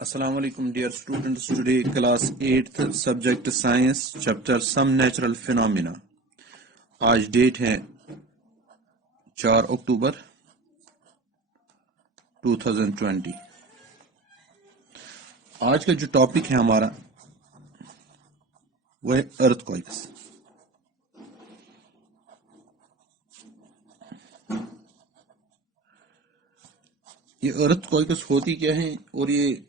Assalamu alaikum dear students. Today class 8th subject science chapter some natural phenomena. आज date है 4 अक्टूबर 2020। आज का जो टॉपिक है हमारा वो है अर्थक्वेक्स। ये अर्थक्वेक्स होती क्या है और ये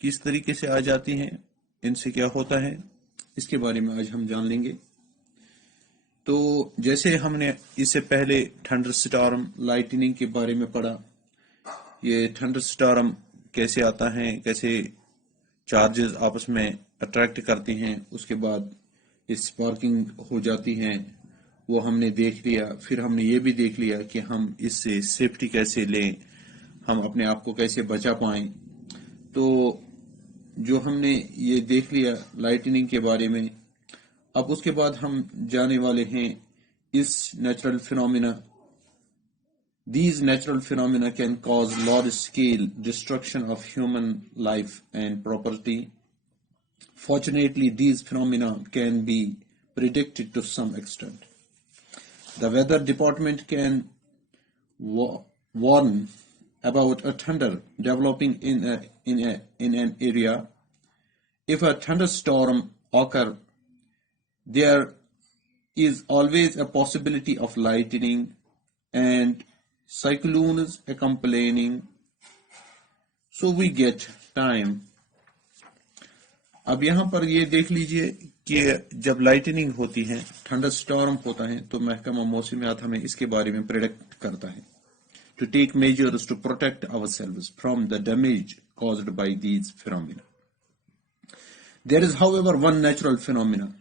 किस तरीके से आ जाती हैं, इनसे क्या होता है, इसके बारे में आज हम जान लेंगे। तो जैसे हमने इससे पहले थंडर स्टॉर्म, लाइटनिंग के बारे में पढ़ा। ये थंडर स्टॉर्म कैसे आता है, कैसे चार्जेस आपस में अट्रैक्ट करती हैं, उसके बाद ये स्पार्किंग हो जाती हैं, वो हमने देख लिया। फिर हमने ये भी देख लिया कि हम इससे सेफ्टी कैसे लें, हम अपने आप को कैसे बचा पाएं। तो जो हमने ये देख लिया लाइटनिंग के बारे में, अब उसके बाद हम जाने वाले हैं इस natural phenomena. These natural phenomena can cause large-scale destruction of human life and property. Fortunately, these phenomena can be predicted to some extent. The weather department can warn about a thunder developing in an area. If a thunderstorm occurs, there is always a possibility of lightning and cyclones accompanying, so we get time. अब यहां पर ये देख लीजिए कि जब lightning होती है, थंडर स्टॉर्म होता है, तो महकमा मौसमियात हमें इसके बारे में प्रेडिक्ट करता है to take measures to protect ourselves from the damage caused by these phenomena. There is, however, one natural phenomenon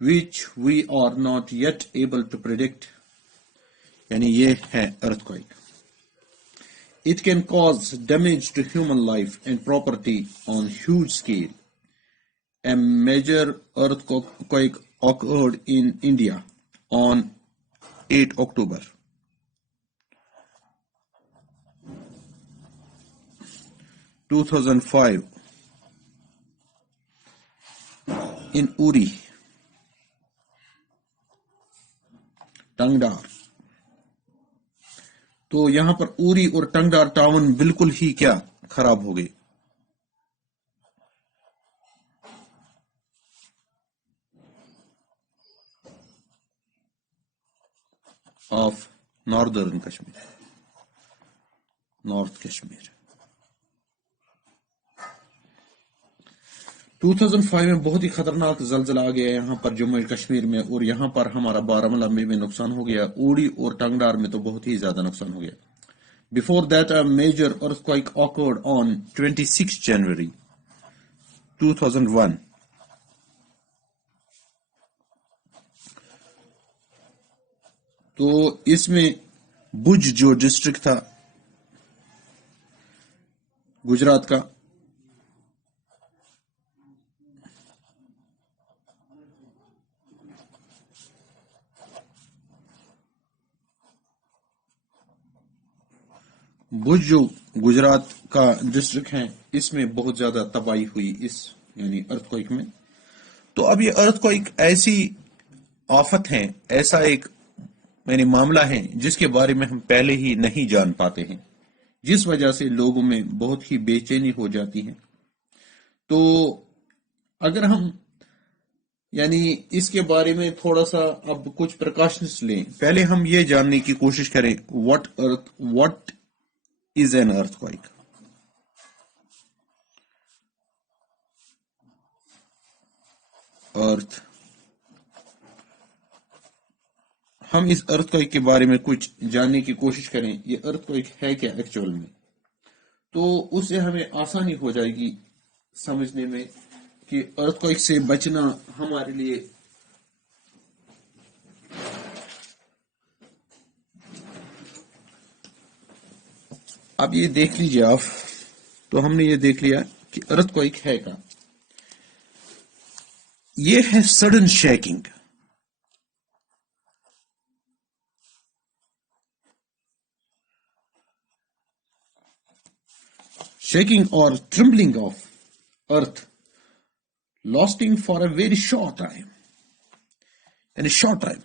which we are not yet able to predict, यानी ये है earthquake. It can cause damage to human life and property on huge scale. A major earthquake occurred in India on 8 October. 2005 in Uri, Tangdar. तो यहां पर उरी और Tangdar town बिल्कुल ही क्या खराब हो गए। Of northern Kashmir, north Kashmir. 2005 में बहुत ही खतरनाक जलजला आ गया यहाँ पर जम्मू कश्मीर में, और यहाँ पर हमारा बारामूला में भी नुकसान हो गया। उड़ी और टंगडार में तो बहुत ही ज्यादा नुकसान हो गया। Before that, a major earthquake occurred on 26 January 2001. तो इसमें भुज जो डिस्ट्रिक्ट था गुजरात का, भुज जो गुजरात का डिस्ट्रिक्ट है, इसमें बहुत ज्यादा तबाही हुई इस यानी अर्थक्वेक में। तो अब ये अर्थक्वेक ऐसी आफत है, ऐसा एक यानी मामला है जिसके बारे में हम पहले ही नहीं जान पाते हैं, जिस वजह से लोगों में बहुत ही बेचैनी हो जाती है। तो अगर हम यानी इसके बारे में थोड़ा सा अब कुछ प्रिकॉशंस लें, पहले हम ये जानने की कोशिश करें व्हाट is an earthquake. अर्थ, हम इस अर्थक्वेक के बारे में कुछ जानने की कोशिश करें, ये अर्थक्वेक है क्या एक्चुअल में, तो उससे हमें आसानी हो जाएगी समझने में कि अर्थक्वेक से बचना हमारे लिए अब ये देख लीजिए आप। तो हमने ये देख लिया कि अर्थक्वेक है क्या। ये है sudden shaking. shaking or trembling of earth lasting for a very short time, in a short time.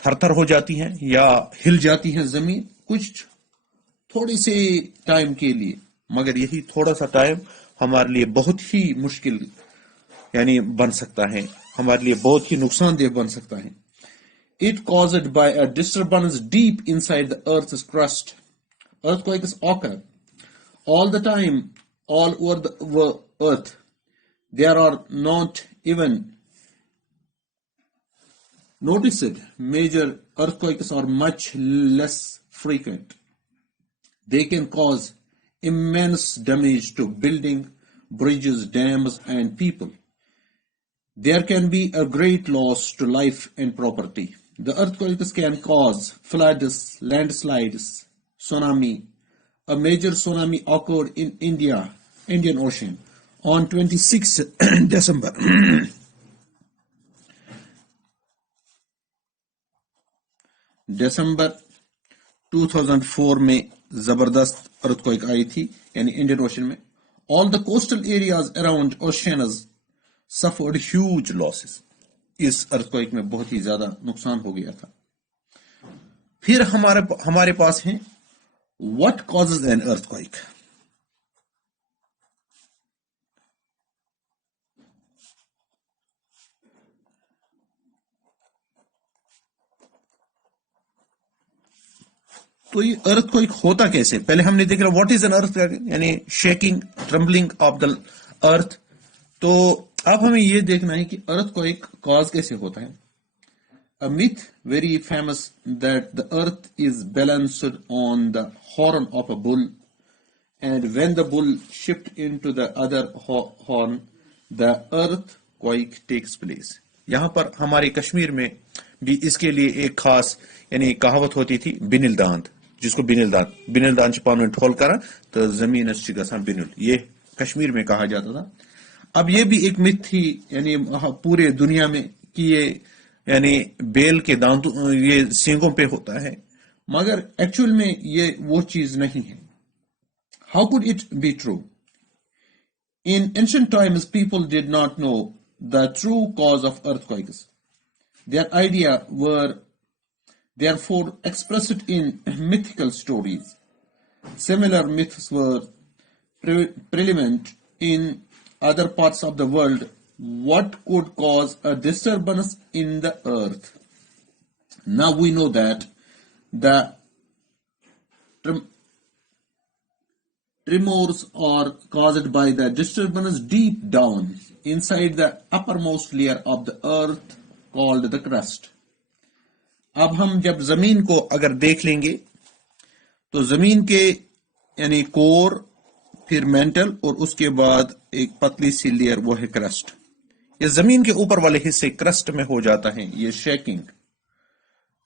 थरथर हो जाती हैं या हिल जाती है जमीन कुछ थोड़ी से टाइम के लिए, मगर यही थोड़ा सा टाइम हमारे लिए बहुत ही मुश्किल यानी बन सकता है, हमारे लिए बहुत ही नुकसानदेह बन सकता है. It caused by a disturbance deep inside the Earth's crust. Earthquakes occur all the time, all over the Earth. There are not even noticed major earthquakes are much less frequent. They can cause immense damage to buildings, bridges, dams, and people. There can be a great loss to life and property. The earthquakes can cause floods, landslides, tsunami. A major tsunami occurred in Indian Ocean on 26 December. December 2004 में जबरदस्त earthquake आई थी यानी Indian ocean में. All the coastal areas around oceans suffered huge losses. इस earthquake में बहुत ही ज्यादा नुकसान हो गया था. फिर हमारे पास है what causes an earthquake. तो ये अर्थक्वेक होता कैसे, पहले हमने देख रहा व्हाट इज एन अर्थक्वेक यानी shaking trembling of the earth. तो अब हमें ये देखना है कि अर्थक्वेक कॉज कैसे होता है. A myth very famous that the earth is balanced on the horn of a bull, and when the bull shifts into the other horn, the earthquake takes place. यहाँ पर हमारे कश्मीर में भी इसके लिए एक खास यानी कहावत होती थी बिनिल दांत, जिसको बिनिल दांत पान ठोल करा तो जमीन बिनिल, ये कश्मीर में कहा जाता था. अब ये भी एक मिथ थी यानी पूरे दुनिया में कि ये यानी बेल के दांतों ये सींगों पे होता है, मगर एक्चुअल में ये वो चीज नहीं है. How could it be true? In ancient times people did not know the true cause of earthquakes. Their idea were therefore expressed in mythical stories. Similar myths were prevalent in other parts of the world. What could cause a disturbance in the earth? Now we know that the tremors are caused by the disturbance deep down inside the uppermost layer of the earth called the crust. अब हम जब जमीन को अगर देख लेंगे तो जमीन के यानी कोर, फिर मेंटल और उसके बाद एक पतली सी लेयर वो है क्रस्ट. ये जमीन के ऊपर वाले हिस्से क्रस्ट में हो जाता है ये शेकिंग.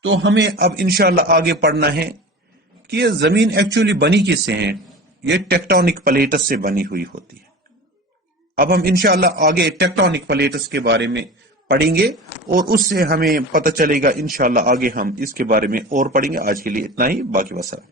तो हमें अब इंशाल्लाह आगे पढ़ना है कि ये जमीन एक्चुअली बनी किससे है. ये टेक्टोनिक प्लेट्स से बनी हुई होती है. अब हम इंशाल्लाह आगे टेक्टोनिक प्लेट्स के बारे में पढ़ेंगे और उससे हमें पता चलेगा इंशाल्लाह आगे हम इसके बारे में और पढ़ेंगे. आज के लिए इतना ही, बाकी वसल्लम.